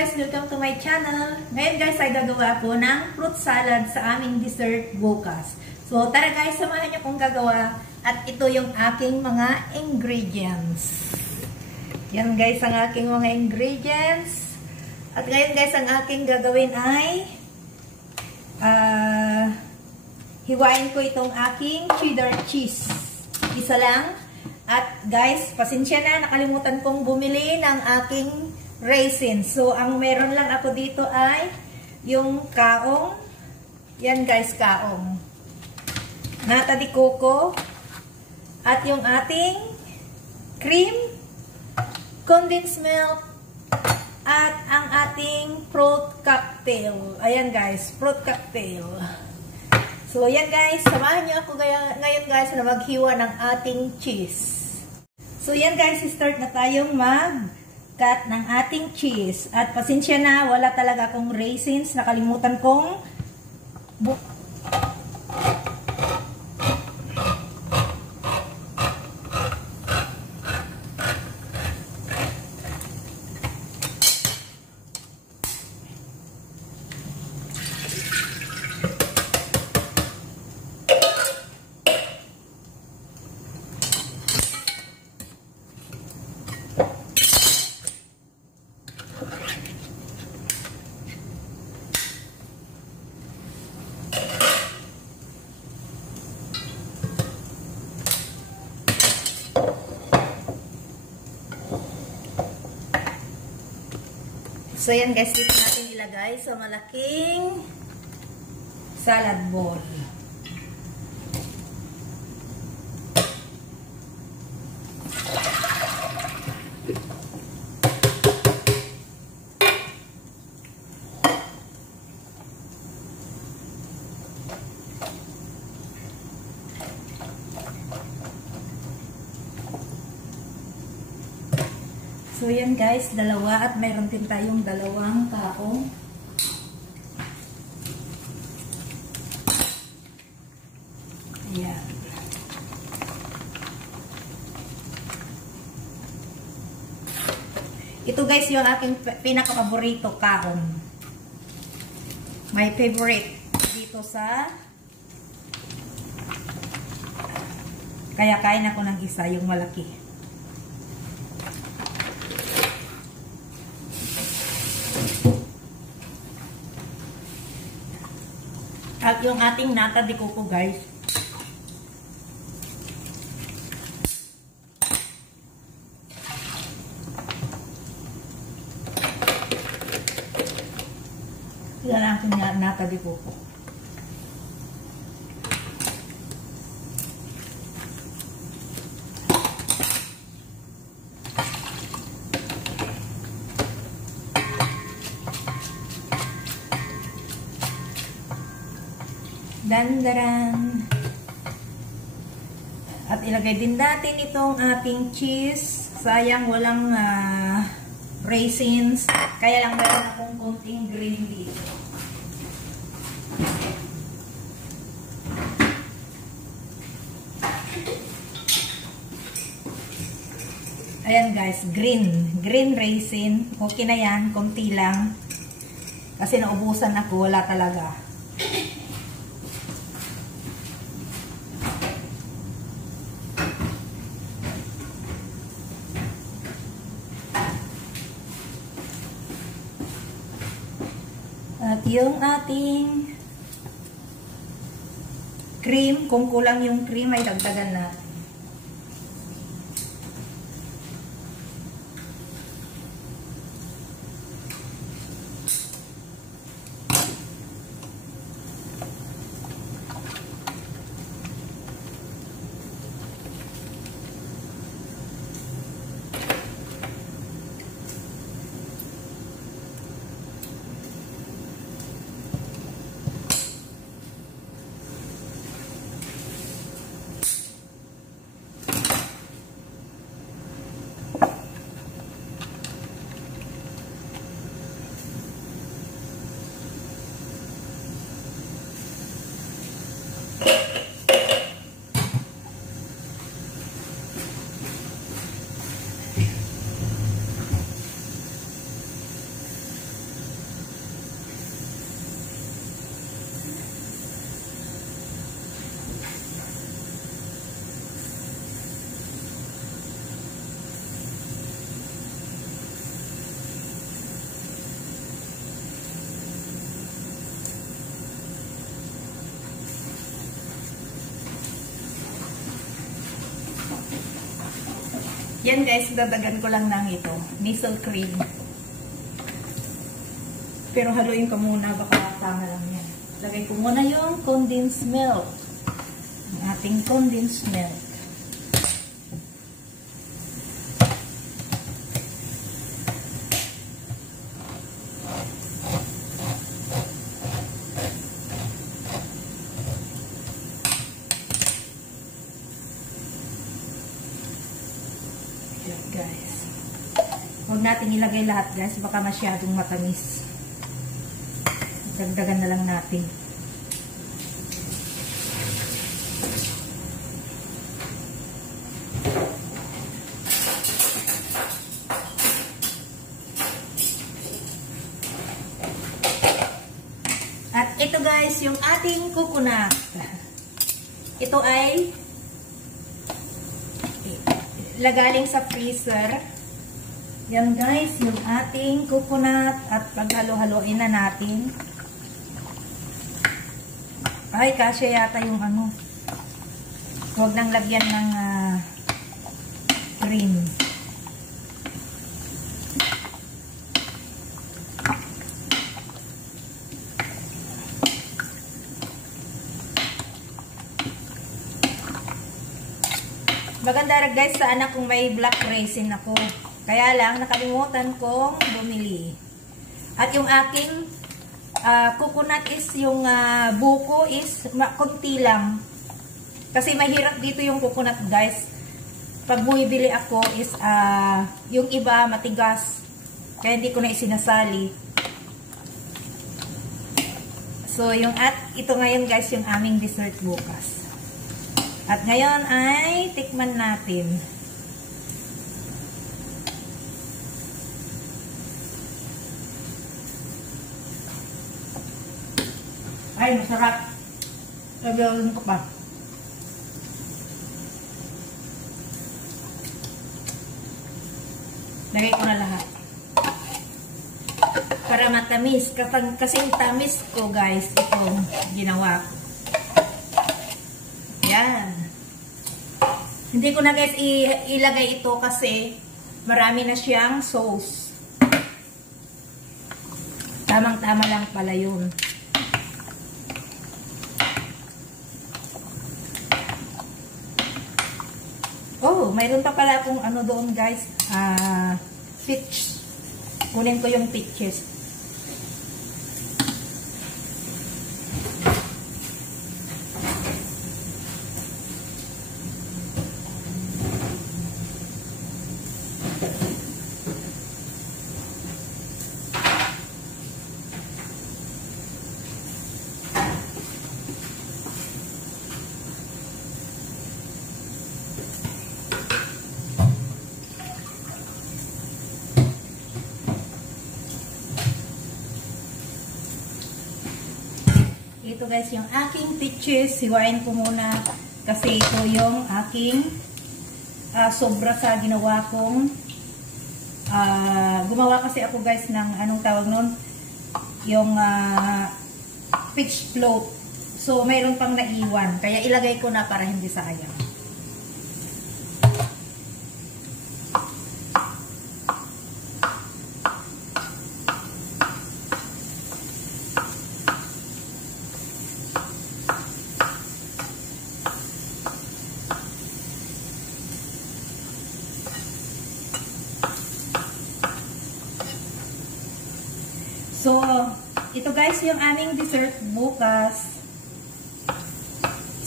guys! Welcome to my channel. Ngayon guys ay gagawa ko ng fruit salad sa aming dessert bukas. So tara guys, samahan niyo kong gagawa. At ito yung aking mga ingredients. Yan guys ang aking mga ingredients. At ngayon guys ang aking gagawin ay hiwain ko itong aking cheddar cheese. Isa lang. At guys, pasensya na, nakalimutan kong bumili ng aking raisins. So, ang meron lang ako dito ay yung kaong. Yan guys, kaong. Nata de coco. At yung ating cream, condensed milk, at ang ating fruit cocktail. Ayan guys, fruit cocktail. So, yan guys, samahan nyo ako ngayon guys na maghiwa ng ating cheese. So, yan guys, start na tayong mag-cut ng ating cheese. At pasensya na, wala talaga akong raisins. Nakalimutan kong So, yan guys, dito natin ilagay sa malaking salad bowl. So, yan guys, dalawa at mayroon din tayong dalawang kaong. Ayan. Ito guys, yung aking pinaka-paborito kaong. My favorite dito sa... Kaya kain ako ng isa, yung malaki. At yung ating nata de coco guys. Yan ang ating nata de coco. Dandaran. At ilagay din natin itong ating cheese. Sayang walang raisins. Kaya lang meron akong konting green dito. Ayan guys, green raisin. Okay na yan, konti lang. Kasi naubusan ako, wala talaga. At yung ating cream, kung kulang yung cream ay dagdagan natin. Yan guys, dadagan ko lang ng ito, Nisal cream. Pero haluin ko muna, baka tama lang yan. Lagay ko muna yung condensed milk. Ang ating condensed milk. Guys, huwag natin ilagay lahat guys, baka masyadong matamis. Dagdagan na lang natin. At ito guys, yung ating coconut. Ito ay lagaling sa freezer. Yan guys, yung ating coconut at paghalo-haloin na natin. Ay, kasya yata yung ano. Huwag nang lagyan ng cream. Maganda guys, sana kung may black raisin ako. Kaya lang, nakalimutan kong bumili. At yung aking coconut is, yung buko is konti lang. Kasi mahirap dito yung coconut guys. Pag bumibili ako is, yung iba matigas. Kaya hindi ko na isinasali. So, ito ngayon guys, yung aming dessert bukas. At ngayon ay tikman natin. Ay, masarap. Lagyan ko pa. Lagay ko na lahat. Para matamis. Kasing tamis ko guys, itong ginawa ko. Yan. Hindi ko na guys ilagay ito kasi marami na siyang sauce. Tamang-tama lang pala yun. Oh, mayroon pa pala akong ano doon guys. Peach. Kunin ko yung peaches. Ito guys, yung aking peaches, hiwain ko muna kasi ito yung aking sobra sa ginawa kong gumawa kasi ako guys ng anong tawag nun, yung peach float. So mayroon pang naiwan, kaya ilagay ko na para hindi sayang. So, ito guys yung aming dessert bukas.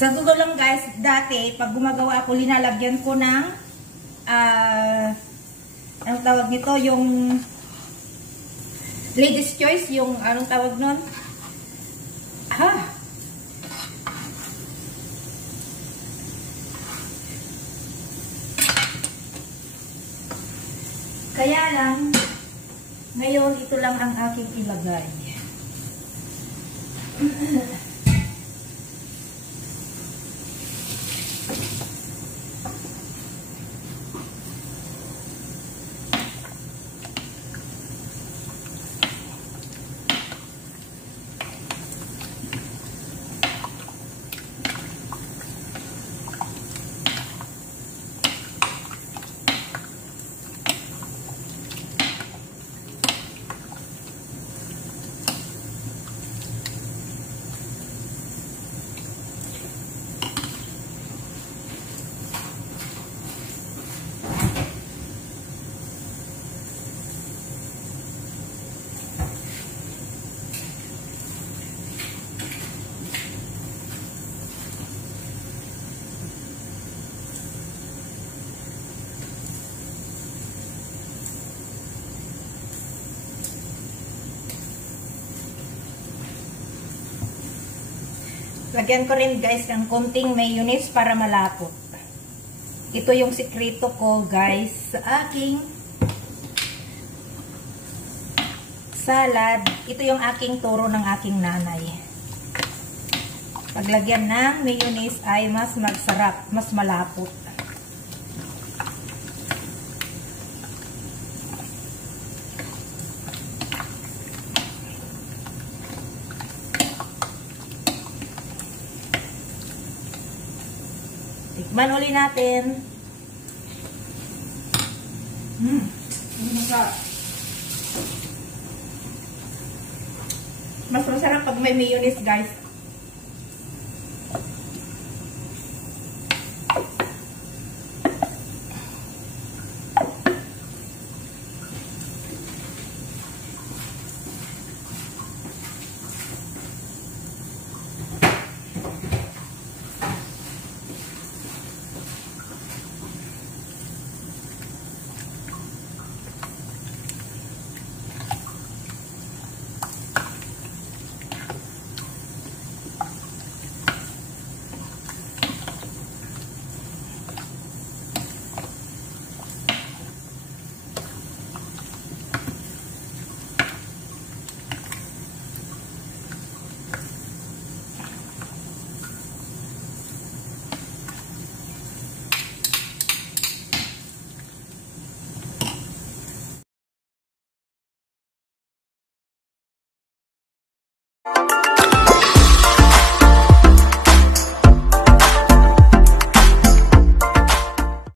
Sa totoo lang guys, dati pag gumagawa ako, linalagyan ko ng anong tawag nito, yung Lady's Choice, yung anong tawag nun? Kaya lang, ngayon, ito lang ang aking ilagay. Lagyan ko rin guys ng konting mayonnaise para malapot. Ito yung sikreto ko guys sa aking salad. Ito yung aking turo ng aking nanay. Paglagyan ng mayonnaise ay mas masarap, mas malapot. Tikman uli natin. Mas masarap pag may mayonnaise guys.